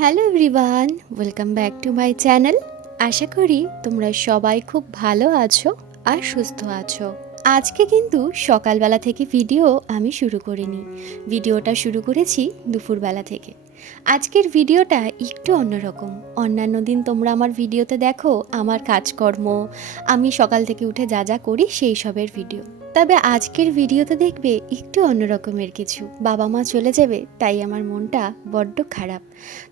Hello everyone, welcome back to my channel. আশা করি তোমরা সবাই খুব ভালো আছো আর সুস্থ আছো। আজকে কিন্তু সকালবেলা থেকে ভিডিও আমি শুরু করিনি, ভিডিওটা শুরু করেছি দুপুরবেলা থেকে। আজকের ভিডিওটা একটু অন্যরকম। অন্যান্য দিন তোমরা আমার ভিডিওতে দেখো আমার কাজকর্ম, আমি সকাল থেকে উঠে যা যা করি সেই সবের ভিডিও। তবে আজকের ভিডিওতে দেখবে একটু অন্যরকমের কিছু। বাবা মা চলে যাবে, তাই আমার মনটা বড্ড খারাপ।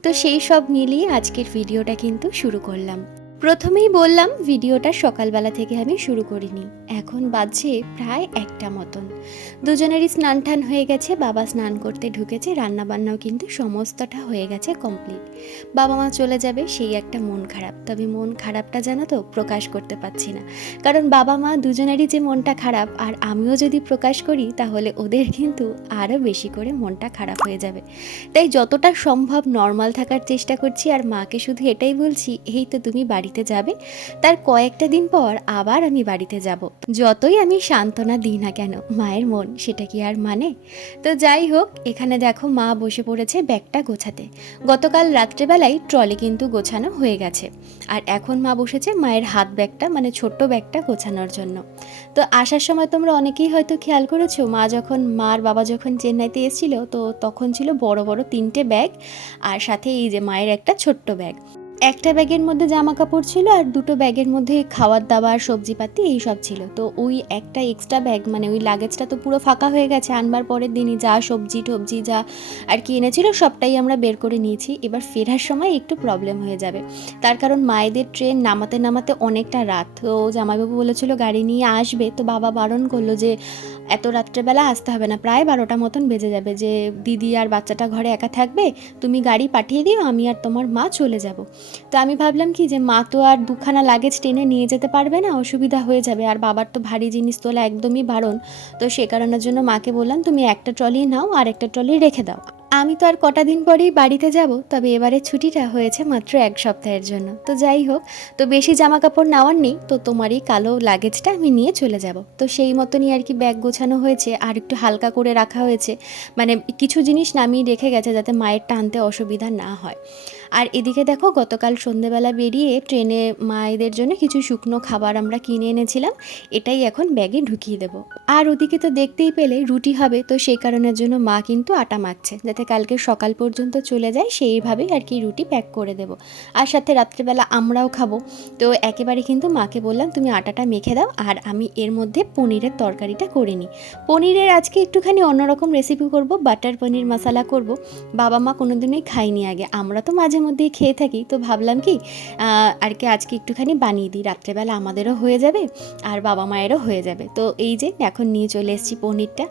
তো সেই সব মিলিয়ে আজকের ভিডিওটা কিন্তু শুরু করলাম। প্রথমেই বললাম ভিডিওটা সকালবেলা থেকে আমি শুরু করিনি। এখন বাজছে প্রায় 1টা মতন। দুজনেরই স্নান টান হয়ে গেছে, বাবা স্নান করতে ঢুকেছে, রান্নাবান্নাও কিন্তু সমস্তটা হয়ে গেছে কমপ্লিট। বাবা মা চলে যাবে সেই একটা মন খারাপ, তবে মন খারাপটা জানো তো প্রকাশ করতে পারছি না। কারণ বাবা মা দুজনেরই যে মনটা খারাপ, আর আমিও যদি প্রকাশ করি তাহলে ওদের কিন্তু আরও বেশি করে মনটা খারাপ হয়ে যাবে। তাই যতটা সম্ভব নর্মাল থাকার চেষ্টা করছি, আর মাকে শুধু এটাই বলছি, এই তো তুমি বাড়িতে যাবে, তার কয়েকটা দিন পর আবার আমি বাড়িতে যাব। যতই আমি সান্ত্বনা দিই না কেন, মায়ের মন সেটা কি আর মানে? তো যাই হোক, এখানে দেখো মা বসে পড়েছে ব্যাগটা গোছাতে। গতকাল রাত্রেবেলায় ট্রলি কিন্তু গোছানো হয়ে গেছে, আর এখন মা বসেছে মায়ের হাত ব্যাগটা মানে ছোট্ট ব্যাগটা গোছানোর জন্য। তো আসার সময় তোমরা অনেকেই হয়তো খেয়াল করেছো, মার বাবা যখন চেন্নাইতে এসেছিল, তো তখন ছিল বড় বড় 3টে ব্যাগ, আর সাথে এই যে মায়ের একটা ছোট্ট ব্যাগ। একটা ব্যাগের মধ্যে জামা কাপড় ছিল, আর দুটো ব্যাগের মধ্যে খাবার দাবার সবজিপাতি এই সব ছিল। তো ওই একটা এক্সট্রা ব্যাগ মানে ওই লাগেজটা তো পুরো ফাঁকা হয়ে গেছে। আনবার পরের দিনই যা সবজি টবজি যা আর কি এনেছিল সবটাই আমরা বের করে নিয়েছি। এবার ফেরার সময় একটু প্রবলেম হয়ে যাবে, তার কারণ মায়েদের ট্রেন নামাতে নামাতে অনেকটা রাত। তো জামাইবাবু বলেছিল গাড়ি নিয়ে আসবে, তো বাবা বারণ করলো যে এত রাত্রেবেলা আসতে হবে না, প্রায় 12টা মতন বেজে যাবে, যে দিদি আর বাচ্চাটা ঘরে একা থাকবে, তুমি গাড়ি পাঠিয়ে দিও, আমি আর তোমার মা চলে যাব। তো আমি ভাবলাম কি যে মা তো আর দুখানা লাগেজ টেনে নিয়ে যেতে পারবে না, অসুবিধা হয়ে যাবে, আর বাবার তো ভারী জিনিস তোলা একদমই বারণ। তো সে কারণের জন্য মাকে বললাম তুমি একটা ট্রলি নাও আর একটা ট্রলি রেখে দাও। আমি তো আর কটা দিন পরেই বাড়িতে যাব, তবে এবারে ছুটিটা হয়েছে মাত্র 1 সপ্তাহের জন্য। তো যাই হোক, তো বেশি জামা কাপড় নেওয়ার নেই, তো তোমার এই কালো লাগেজটা আমি নিয়ে চলে যাব। তো সেই মতনই আর কি ব্যাগ গোছানো হয়েছে, আর একটু হালকা করে রাখা হয়েছে, মানে কিছু জিনিস নামিয়ে রেখে গেছে যাতে মায়ের টানতে অসুবিধা না হয়। আর এদিকে দেখো, গতকাল সন্ধেবেলা বেরিয়ে ট্রেনে মায়েদের জন্য কিছু শুকনো খাবার আমরা কিনে এনেছিলাম, এটাই এখন ব্যাগে ঢুকিয়ে দেবো। আর ওদিকে তো দেখতেই পেলে রুটি হবে, তো সেই কারণের জন্য মা কিন্তু আটা মাখছে, যাতে কালকে সকাল পর্যন্ত চলে যায় সেইভাবেই আর কি রুটি প্যাক করে দেবো। আর সাথে রাত্রেবেলা আমরাও খাবো। তো একেবারে কিন্তু মাকে বললাম তুমি আটাটা মেখে দাও, আর আমি এর মধ্যে পনিরের তরকারিটা করে নিই। পনিরের আজকে একটুখানি অন্যরকম রেসিপি করব, বাটার পনির মশলা করব। বাবা মা কোনোদিনই খাইনি আগে, আমরা তো মাঝে মধ্যেই খেয়ে থাকি, তো ভাবলাম কি আর কি আজকে একটুখানি বানিয়ে দিই, রাত্রেবেলা আমাদেরও হয়ে যাবে আর বাবা মায়েরও হয়ে যাবে। তো এই যে এখন নিয়ে চলে এসেছি পনিরটা।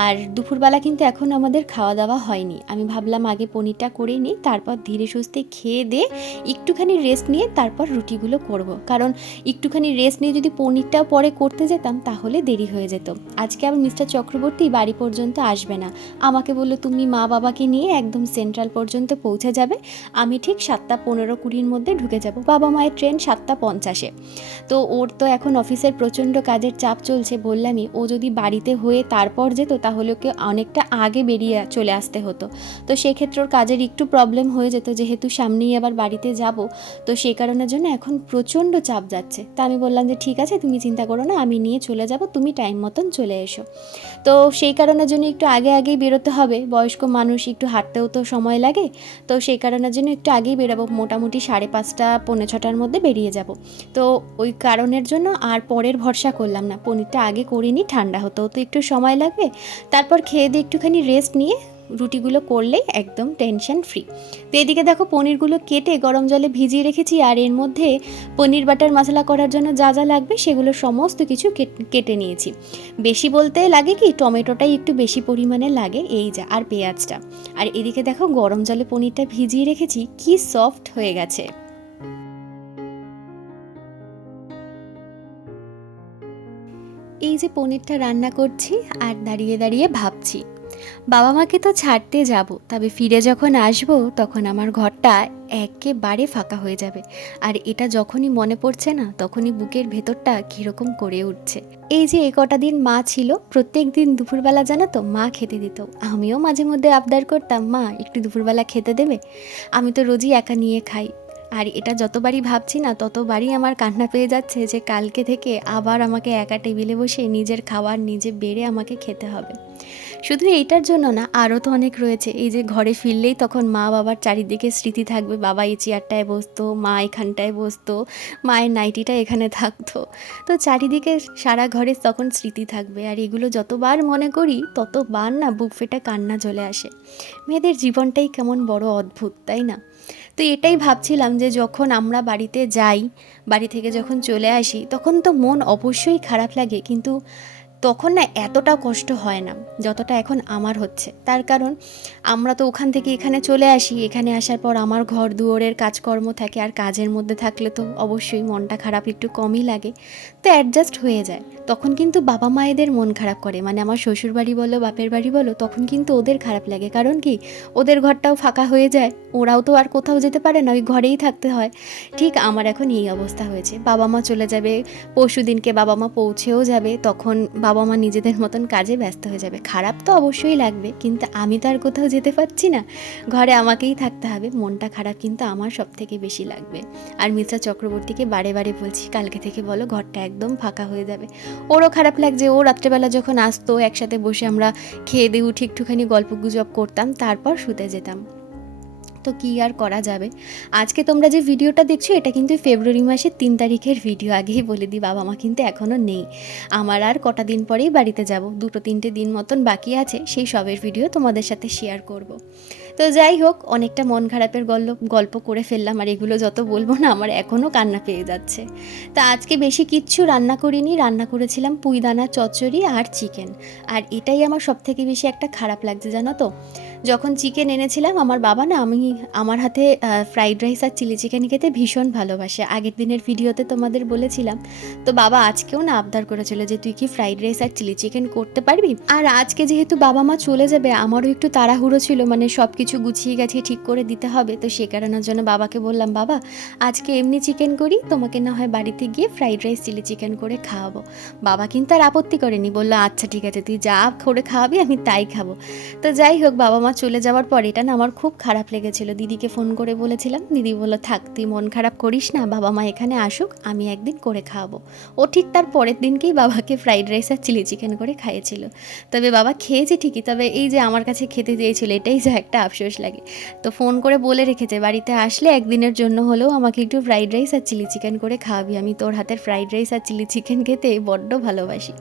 আর দুপুরবেলা কিন্তু এখন আমাদের খাওয়া দাওয়া হয়নি, আমি ভাবলাম আগে পনিরটা করে নিই, তারপর ধীরে সুস্থে খেয়ে দিয়ে একটুখানি রেস্ট নিয়ে তারপর রুটিগুলো করব। কারণ একটুখানি রেস্ট নিয়ে যদি পনিরটাও পরে করতে যেতাম তাহলে দেরি হয়ে যেত। আজকে আবার মিস্টার চক্রবর্তী বাড়ি পর্যন্ত আসবে না, আমাকে বললো তুমি মা বাবাকে নিয়ে একদম সেন্ট্রাল পর্যন্ত পৌঁছে যাবে, আমি ঠিক 7:15-20 মধ্যে ঢুকে যাব। বাবা মায়ের ট্রেন 7:50। তো ওর তো এখন অফিসের প্রচণ্ড কাজের চাপ চলছে, বললামই ও যদি বাড়িতে হয়ে তারপর যেত তাহলে ওকে অনেকটা আগে বেরিয়ে চলে আসতে হতো। তো সেক্ষেত্রে ওর কাজের একটু প্রবলেম হয়ে যেত, যেহেতু সামনেই আবার বাড়িতে যাব। তো সেই কারণের জন্য এখন প্রচণ্ড চাপ যাচ্ছে। তা আমি বললাম যে ঠিক আছে তুমি চিন্তা করো না, আমি নিয়ে চলে যাব, তুমি টাইম মতন চলে এসো। তো সেই কারণের জন্য একটু আগে আগেই বেরোতে হবে, বয়স্ক মানুষ একটু হাঁটতেও তো সময় লাগে। তো সেই কারণের জন্য একটু আগেই বেরোবো, মোটামুটি 5:30 পৌনে 6টার মধ্যে বেরিয়ে যাব। তো ওই কারণের জন্য আর পরের ভরসা করলাম না, পনিরটা আগে করিনি, ঠান্ডা হতেও তো একটু সময় লাগবে। তারপর খেয়ে দিয়ে একটুখানি রেস্ট নিয়ে রুটিগুলো করলেই একদম টেনশন ফ্রি। তো এদিকে দেখো পনিরগুলো কেটে গরম জলে ভিজিয়ে রেখেছি, আর এর মধ্যে পনির বাটার মশলা করার জন্য যা যা লাগবে সেগুলো সমস্ত কিছু কেটে নিয়েছি। বেশি বলতে লাগে কি, টমেটোটাই একটু বেশি পরিমাণে লাগে, এই যা, আর পেঁয়াজটা। আর এদিকে দেখো গরম জলে পনিরটা ভিজিয়ে রেখেছি, কি সফট হয়ে গেছে। এই যে পনিরটা রান্না করছি আর দাঁড়িয়ে দাঁড়িয়ে ভাবছি, বাবা মাকে তো ছাড়তে যাব, তবে ফিরে যখন আসব তখন আমার ঘরটা একেবারে ফাঁকা হয়ে যাবে। আর এটা যখনই মনে পড়ছে না, তখনই বুকের ভেতরটা কীরকম করে উঠছে। এই যে এ কটা দিন মা ছিল, প্রত্যেক দিন দুপুরবেলা জানো তো মা খেতে দিত। আমিও মাঝে মধ্যে আবদার করতাম, মা একটু দুপুরবেলা খেতে দেবে, আমি তো রোজই একা নিয়ে খাই। আর এটা যতবারই ভাবছি না, ততবারই আমার কান্না পেয়ে যাচ্ছে যে কালকে থেকে আবার আমাকে একা টেবিলে বসে নিজের খাবার নিজে বেড়ে আমাকে খেতে হবে। শুধু এইটার জন্য না, আরও তো অনেক রয়েছে। এই যে ঘরে ফিরলেই তখন মা বাবার চারিদিকে স্মৃতি থাকবে, বাবা এই চেয়ারটায় বসতো, মা এখানটায় বসতো, মায়ের নাইটিটা এখানে থাকতো। তো চারিদিকে সারা ঘরে তখন স্মৃতি থাকবে, আর এগুলো যতবার মনে করি ততবার না বুক ফেটে কান্না চলে আসে। মেয়েদের জীবনটাই কেমন বড় অদ্ভুত, তাই না? তো এটাই ভাবছিলাম যে যখন আমরা বাড়িতে যাই, বাড়ি থেকে যখন চলে আসি, তখন তো মন অবশ্যই খারাপ লাগে, কিন্তু তখন না এতটা কষ্ট হয় না যতটা এখন আমার হচ্ছে। তার কারণ আমরা তো ওখান থেকে এখানে চলে আসি, এখানে আসার পর আমার ঘর দুয়ারের কাজকর্ম থাকে, আর কাজের মধ্যে থাকলে তো অবশ্যই মনটা খারাপ একটু কমই লাগে, তো অ্যাডজাস্ট হয়ে যায়। তখন কিন্তু বাবা মায়েদের মন খারাপ করে, মানে আমার শ্বশুর বাড়ি বলো বাপের বাড়ি বলো, তখন কিন্তু ওদের খারাপ লাগে। কারণ কি, ওদের ঘরটাও ফাঁকা হয়ে যায়, ওরাও তো আর কোথাও যেতে পারে না, ওই ঘরেই থাকতে হয়। ঠিক আমার এখন এই অবস্থা হয়েছে। বাবা মা চলে যাবে, পরশু দিনকে বাবা মা পৌঁছেও যাবে, তখন বাবা মা নিজেদের মতন কাজে ব্যস্ত হয়ে যাবে। খারাপ তো অবশ্যই লাগবে, কিন্তু আমি তো আর কোথাও যেতে পারছি না, ঘরে আমাকেই থাকতে হবে। মনটা খারাপ কিন্তু আমার সব থেকে বেশি লাগবে। আর মিস্টার চক্রবর্তীকে বারে বারে বলছি, কালকে থেকে বলো ঘরটা একদম ফাঁকা হয়ে যাবে। ওরও খারাপ লাগছে, ও রাত্রেবেলা যখন আসতো একসাথে বসে আমরা খেয়ে দিয়ে উঠে একটুখানি গল্প গুজব করতাম, তারপর শুতে যেতাম। তো কী আর করা যাবে। আজকে তোমরা যে ভিডিওটা দেখছো, এটা কিন্তু ফেব্রুয়ারি মাসের 3 তারিখের ভিডিও। আগেই বলে দিই, বাবা মা কিন্তু এখনও নেই। আমার আর কটা দিন পরেই বাড়িতে যাব, 2-3 দিন মতন বাকি আছে, সেই সবের ভিডিও তোমাদের সাথে শেয়ার করব। তো যাই হোক, অনেকটা মন খারাপের গল্প করে ফেললাম, আর এগুলো যত বলবো না আমার এখনও কান্না পেয়ে যাচ্ছে। তা আজকে বেশি কিচ্ছু রান্না করিনি, রান্না করেছিলাম পুঁইদানা চচ্চড়ি আর চিকেন। আর এটাই আমার সবথেকে বেশি একটা খারাপ লাগছে, জানো তো। যখন চিকেন এনেছিলাম, আমার বাবা না আমার হাতে ফ্রাইড রাইস আর চিলি চিকেন খেতে ভীষণ ভালোবাসে, আগের দিনের ভিডিওতে তোমাদের বলেছিলাম। তো বাবা আজকেও না আবদার করেছিল যে তুই কি ফ্রাইড রাইস আর চিলি চিকেন করতে পারবি। আর আজকে যেহেতু বাবা মা চলে যাবে, আমারও একটু তাড়াহুড়ো ছিল, মানে সব কিছু গুছিয়ে গাছিয়ে ঠিক করে দিতে হবে। তো সে কারণের জন্য বাবাকে বললাম, বাবা আজকে এমনি চিকেন করি, তোমাকে না হয় বাড়িতে গিয়ে ফ্রাইড রাইস চিলি চিকেন করে খাওয়াবো। বাবা কিন্তু আর আপত্তি করেনি, বললো আচ্ছা ঠিক আছে, তুই যা করে খাওয়াবি আমি তাই খাবো। তো যাই হোক, বাবা মা চলে যাওয়ার পর এটা না আমার খুব খারাপ লেগেছিল। দিদিকে ফোন করে বলেছিলাম, দিদি বললো থাক তুই মন খারাপ করিস না, বাবা মা এখানে আসুক, আমি একদিন করে খাওয়াবো। ও ঠিক তার পরের দিনকেই বাবাকে ফ্রাইড রাইস আর চিলি চিকেন করে খাইয়েছিল। তবে বাবা খেয়েছে ঠিকই, তবে এই যে আমার কাছে খেতে চেয়েছিল, এটাই যে একটা আফসোস লাগে। তো ফোন করে বলে রেখেছে, বাড়িতে আসলে একদিনের জন্য হলেও আমাকে একটু ফ্রাইড রাইস আর চিলি চিকেন করে খাওয়াবি, আমি তোর হাতের ফ্রাইড রাইস আর চিলি চিকেন খেতে বড্ড ভালোবাসি।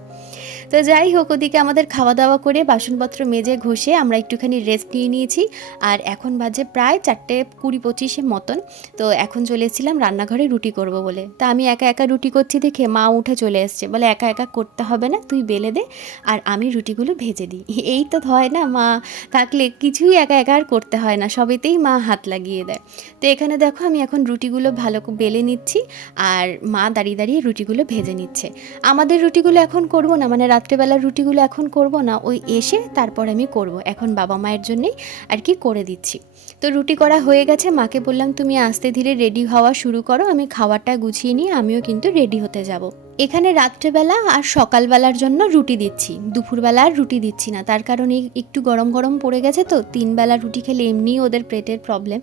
তো যাই হোক, ওদিকে আমাদের খাওয়া দাওয়া করে বাসনপত্র মেজে ঘষে আমরা একটুখানি রেস্ট নিয়ে নিয়েছি। আর এখন বাজে প্রায় 4:20-25 মতন। তো এখন চলে এসেছিলাম রান্নাঘরে রুটি করব বলে। তা আমি একা একা রুটি করছি দেখে মা উঠে চলে এসছে, বলে একা একা করতে হবে না, তুই বেলে দে আর আমি রুটিগুলো ভেজে দিই। এই তো হয় না, মা থাকলে কিছুই একা একা আর করতে হয় না, সবেতেই মা হাত লাগিয়ে দেয়। তো এখানে দেখো আমি এখন রুটিগুলো ভালো বেলে নিচ্ছি, আর মা দাঁড়িয়ে দাঁড়িয়ে রুটিগুলো ভেজে নিচ্ছে। আমাদের রুটিগুলো এখন করব না, মানে রাত্রেবেলার রুটিগুলো এখন করব না, ওই এসে তারপর আমি করব। এখন বাবা মায়ের জন্যেই আর কি করে দিচ্ছি। তো রুটি করা হয়ে গেছে, মাকে বললাম তুমি আস্তে ধীরে রেডি হওয়া শুরু করো, আমি খাবারটা গুছিয়ে নিয়ে আমিও কিন্তু রেডি হতে যাব। এখানে রাত্রেবেলা আর সকালবেলার জন্য রুটি দিচ্ছি, দুপুরবেলা আর রুটি দিচ্ছি না। তার কারণ একটু গরম গরম পড়ে গেছে, তো 3 বেলা রুটি খেলে এমনিই ওদের পেটের প্রবলেম,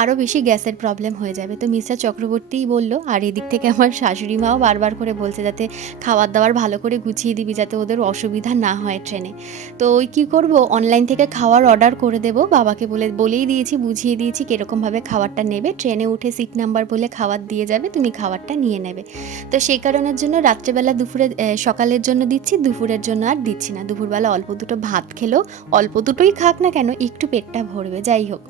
আরও বেশি গ্যাসের প্রবলেম হয়ে যাবে। তো মিস্টার চক্রবর্তীই বলল, আর এদিক থেকে আমার শাশুড়ি মাও বারবার করে বলছে যাতে খাবার দাবার ভালো করে গুছিয়ে দিবি, যাতে ওদের অসুবিধা না হয় ট্রেনে। তো ওই কী করব, অনলাইন থেকে খাওয়ার অর্ডার করে দেবো, বাবাকে বলেই দিয়েছি, বুঝিয়ে দিয়েছি কীরকমভাবে খাবারটা নেবে। ট্রেনে উঠে সিট নাম্বার বলে খাবার দিয়ে যাবে, তুমি খাবারটা নিয়ে নেবে। তো সেই কারণের জন্য রাত্রেবেলা সকালের জন্য দিচ্ছি, দুপুরের জন্য আর দিচ্ছি না। দুপুরবেলা অল্প দুটো ভাত খেলেও, অল্প দুটোই খাক না কেন, একটু পেটটা ভরবে। যাই হোক,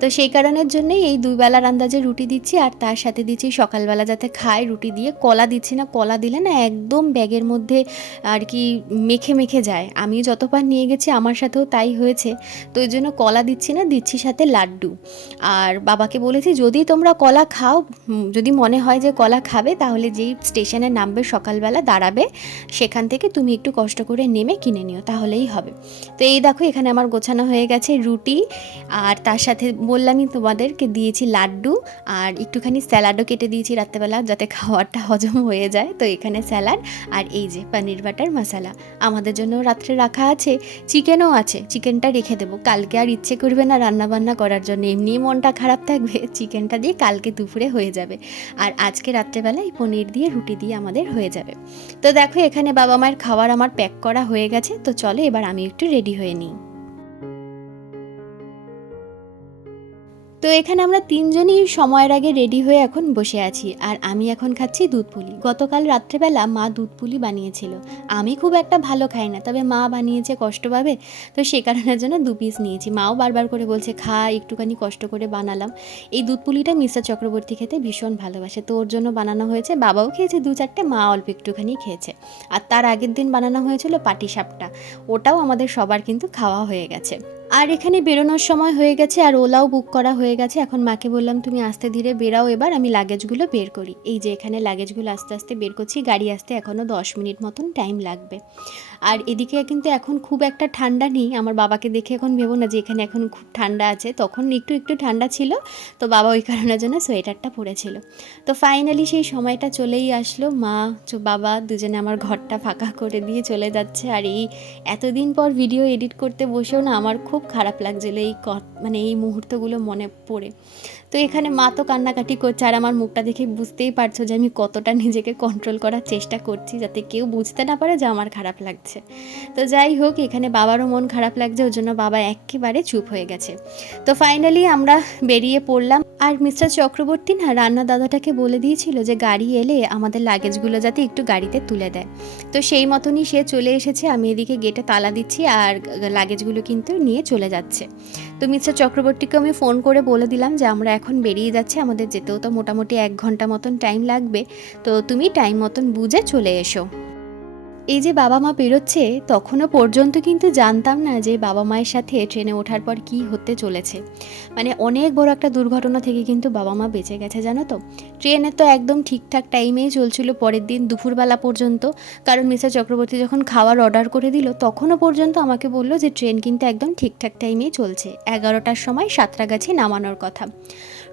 তো সেই কারণের জন্যই এই 2 বেলার আন্দাজে রুটি দিচ্ছি, আর তার সাথে দিচ্ছি সকালবেলা যাতে খায় রুটি দিয়ে। কলা দিচ্ছি না, কলা দিলে না একদম ব্যাগের মধ্যে আর কি মেখে মেখে যায়। আমি যতবার নিয়ে গেছি আমার সাথেও তাই হয়েছে। তো ওই জন্য কলা দিচ্ছি না, দিচ্ছি সাথে লাড্ডু। আর বাবাকে বলেছি যদি তোমরা কলা খাও, যদি মনে হয় যে কলা খাবে, তাহলে যেই স্টেশনে নামবে দেখবে সকালবেলা দাঁড়াবে, সেখান থেকে তুমি একটু কষ্ট করে নেমে কিনে নিও, তাহলেই হবে। তো এই দেখো এখানে আমার গোছানো হয়ে গেছে রুটি, আর তার সাথে বললামই তোমাদেরকে দিয়েছি লাড্ডু, আর একটুখানি স্যালাডও কেটে দিয়েছি রাত্রেবেলা যাতে খাওয়ারটা হজম হয়ে যায়। তো এখানে স্যালাড, আর এই যে পনির বাটার মশলা আমাদের জন্য রাত্রে রাখা আছে। চিকেনও আছে, চিকেনটা রেখে দেবো, কালকে আর ইচ্ছে করবে না রান্নাবান্না করার জন্য, এমনি মনটা খারাপ থাকবে, চিকেনটা দিয়ে কালকে দুপুরে হয়ে যাবে। আর আজকে রাত্রেবেলা এই পনির দিয়ে রুটি দিয়ে আমাদের হয়ে যাবে। তো দেখো এখানে বাবা মায়ের খাবার আমার প্যাক করা হয়ে গেছে। তো চলো এবার আমি একটু রেডি হয়ে নিই। তো এখানে আমরা তিনজনই সময়ের আগে রেডি হয়ে এখন বসে আছি, আর আমি এখন খাচ্ছি দুধ পুলি। গতকাল রাত্রেবেলা মা দুধ পুলি বানিয়েছিল, আমি খুব একটা ভালো খাই না, তবে মা বানিয়েছে কষ্ট পাবে, তো সে কারণের জন্য 2 পিস নিয়েছি। মাও বারবার করে বলছে খা, একটুখানি কষ্ট করে বানালাম। এই দুধ পুলিটা মিস্টার চক্রবর্তী খেতে ভীষণ ভালোবাসে, তো ওর জন্য বানানো হয়েছে। বাবাও খেয়েছে 2-4টে, মা অল্প একটুখানি খেয়েছে। আর তার আগের দিন বানানো হয়েছিল পাটিসাপটা, ওটাও আমাদের সবার কিন্তু খাওয়া হয়ে গেছে। আর এখানে বেরোনোর সময় হয়ে গেছে, আর ওলাও বুক করা হয়ে গেছে। এখন মাকে বললাম তুমি আস্তে ধীরে বেরাও, এবার আমি লাগেজগুলো বের করি। এই যে এখানে লাগেজগুলো আস্তে আস্তে বের করছি, গাড়ি আসতে এখনও 10 মিনিট মতন টাইম লাগবে। আর এদিকে কিন্তু এখন খুব একটা ঠান্ডা নেই, আমার বাবাকে দেখে এখন ভেবো না যে এখানে এখন খুব ঠান্ডা আছে, তখন একটু একটু ঠান্ডা ছিল, তো বাবা ওই কারণের জন্য সোয়েটারটা পরেছিল। তো ফাইনালি সেই সময়টা চলেই আসলো, মা বাবা দুজনে আমার ঘরটা ফাঁকা করে দিয়ে চলে যাচ্ছে। আর এই এতদিন পর ভিডিও এডিট করতে বসেও না আমার খুব খারাপ লাগছিল মানে এই মুহূর্তগুলো মনে পড়ে। তো এখানে মা তো কান্নাকাটি করছে, আর আমার মুখটা দেখে বুঝতেই পারছো যে আমি কতটা নিজেকে কন্ট্রোল করার চেষ্টা করছি যাতে কেউ বুঝতে না পারে যে আমার খারাপ লাগছে। তো যাই হোক এখানে বাবারও মন খারাপ লাগছে, ওর জন্য বাবা একেবারে চুপ হয়ে গেছে। তো ফাইনালি আমরা বেরিয়ে পড়লাম। আর মিস্টার চক্রবর্তী না রান্না দাদাটাকে বলে দিয়েছিল যে গাড়ি এলে আমাদের লাগেজগুলো যাতে একটু গাড়িতে তুলে দেয়। তো সেই মতনই সে চলে এসেছে, আমি এদিকে গেটে তালা দিচ্ছি আর লাগেজগুলো কিন্তু নিয়ে চলে যাচ্ছে। তো মিস্টার চক্রবর্তীকে আমি ফোন করে বলে দিলাম যে আমরা এখন বেরিয়ে যাচ্ছি, আমাদের যেতেও তো মোটামুটি 1 ঘন্টা মতন টাইম লাগবে, তো তুমি টাইম মতন বুঝে চলে এসো। এই যে বাবা মা বেরোচ্ছে, তখনও পর্যন্ত কিন্তু জানতাম না যে বাবা মায়ের সাথে ট্রেনে ওঠার পর কি হতে চলেছে। মানে অনেক বড় একটা দুর্ঘটনা থেকে কিন্তু বাবা মা বেঁচে গেছে, জানো তো। ট্রেনে তো একদম ঠিকঠাক টাইমেই চলছিল পরের দিন দুপুরবেলা পর্যন্ত, কারণ মিস্টার চক্রবর্তী যখন খাওয়ার অর্ডার করে দিল তখনও পর্যন্ত আমাকে বললো যে ট্রেন কিন্তু একদম ঠিকঠাক টাইমেই চলছে, 11টার সময় সাঁতরাগাছি নামানোর কথা।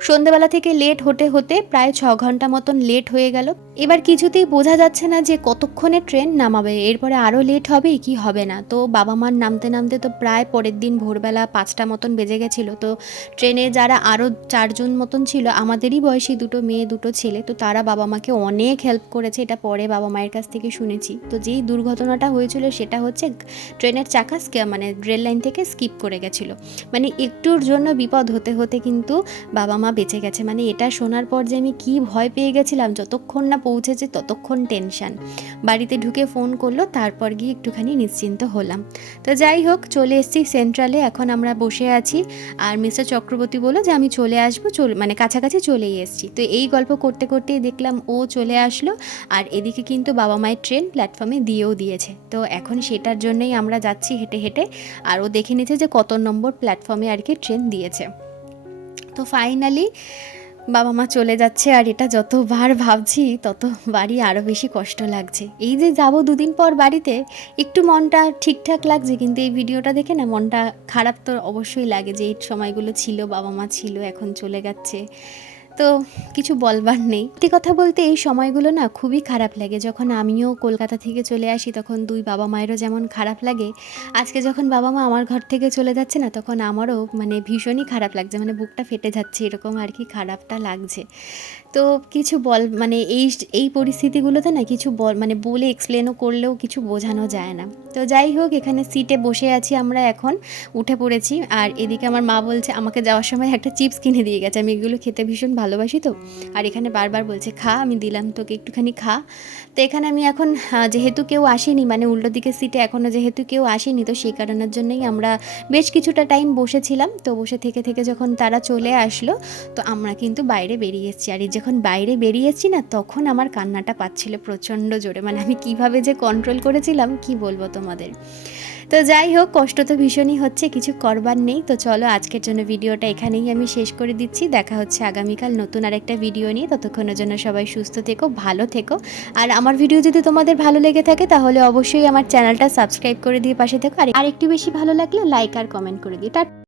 সন্ধ্যেবেলা থেকে লেট হতে হতে প্রায় 6 ঘন্টা মতন লেট হয়ে গেল। এবার কিছুতেই বোঝা যাচ্ছে না যে কতক্ষণে ট্রেন নামাবে, এরপরে আরও লেট হবে কি হবে না। তো বাবা মার নামতে নামতে তো প্রায় পরের দিন ভোরবেলা 5টা মতন বেজে গেছিলো। তো ট্রেনে যারা আরও 4 জন মতন ছিল, আমাদেরই বয়সী 2 মেয়ে 2 ছেলে, তো তারা বাবা মাকে অনেক হেল্প করেছে, এটা পরে বাবা মায়ের কাছ থেকে শুনেছি। তো যেই দুর্ঘটনাটা হয়েছিল সেটা হচ্ছে ট্রেনের চাকা মানে রেল লাইন থেকে স্কিপ করে গেছিলো, মানে একটুর জন্য বিপদ হতে হতে কিন্তু বাবা মা বেঁচে গেছে। মানে এটা শোনার পর যে আমি কি ভয় পেয়ে গেছিলাম, যতক্ষণ না পৌঁছেছে ততক্ষণ টেনশান। বাড়িতে ঢুকে ফোন করলো, তারপর গিয়ে একটুখানি নিশ্চিন্ত হলাম। তো যাই হোক চলে এসেছি সেন্ট্রালে, এখন আমরা বসে আছি। আর মিস্টার চক্রবর্তী বললো যে আমি চলে আসবো, মানে কাছাকাছি চলেই এসেছি। তো এই গল্প করতে করতেই দেখলাম ও চলে আসলো, আর এদিকে কিন্তু বাবা মায়ের ট্রেন প্ল্যাটফর্মে দিয়েও দিয়েছে। তো এখন সেটার জন্যই আমরা যাচ্ছি হেঁটে হেঁটে, আর ও দেখে নিয়েছে যে কত নম্বর প্ল্যাটফর্মে আর কি ট্রেন দিয়েছে। তো ফাইনালি বাবা মা চলে যাচ্ছে, আর এটা যতবার ভাবছি ততবারই আরও বেশি কষ্ট লাগছে। এই যে যাবো 2 দিন পর বাড়িতে, একটু মনটা ঠিকঠাক লাগছে, কিন্তু এই ভিডিওটা দেখে না মনটা খারাপ তো অবশ্যই লাগে যে এই সময়গুলো ছিল, বাবা মা ছিল, এখন চলে যাচ্ছে। তো কিছু বলবার নেই। সত্যি কথা বলতে এই সময়গুলো না খুবই খারাপ লাগে। যখন আমিও কলকাতা থেকে চলে আসি তখন 2 বাবা মায়েরও যেমন খারাপ লাগে, আজকে যখন বাবা মা আমার ঘর থেকে চলে যাচ্ছে না তখন আমারও মানে ভীষণই খারাপ লাগছে, মানে বুকটা ফেটে যাচ্ছে, এরকম আর কি খারাপটা লাগছে। তো কিছু মানে এই পরিস্থিতিগুলোতে না কিছু মানে বলে এক্সপ্লেনও করলেও কিছু বোঝানো যায় না। তো যাই হোক এখানে সিটে বসে আছি আমরা, এখন উঠে পড়েছি। আর এদিকে আমার মা বলছে, আমাকে যাওয়ার সময় একটা চিপস কিনে দিয়ে গেছে, আমি এগুলো খেতে ভীষণ ভালোবাসি তো। আর এখানে বারবার বলছে খা, আমি দিলাম তোকে একটুখানি খা। তো এখানে আমি এখন যেহেতু কেউ আসেনি, মানে উল্টো দিকের সিটে এখনও যেহেতু কেউ আসেনি, তো সেই কারণের জন্যই আমরা বেশ কিছুটা টাইম বসেছিলাম। তো বসে থেকে থেকে যখন তারা চলে আসলো, তো আমরা কিন্তু বাইরে বেরিয়ে এসেছি। আর এই যে যখন বাইরে বেরিয়েছি না, তখন আমার কান্নাটা পাচ্ছিল প্রচণ্ড জোরে, মানে আমি কিভাবে যে কন্ট্রোল করেছিলাম কি বলবো তোমাদের। তো যাই হোক, কষ্ট তো ভীষণই হচ্ছে, কিছু করবার নেই। তো চলো আজকের জন্য ভিডিওটা এখানেই আমি শেষ করে দিচ্ছি। দেখা হচ্ছে আগামীকাল নতুন আরেকটা ভিডিও নিয়ে। ততক্ষণের জন্য সবাই সুস্থ থেকো, ভালো থেকো। আর আমার ভিডিও যদি তোমাদের ভালো লেগে থাকে তাহলে অবশ্যই আমার চ্যানেলটা সাবস্ক্রাইব করে দিয়ে পাশে থেকো। আর একটু বেশি ভালো লাগলে লাইক আর কমেন্ট করে দিই।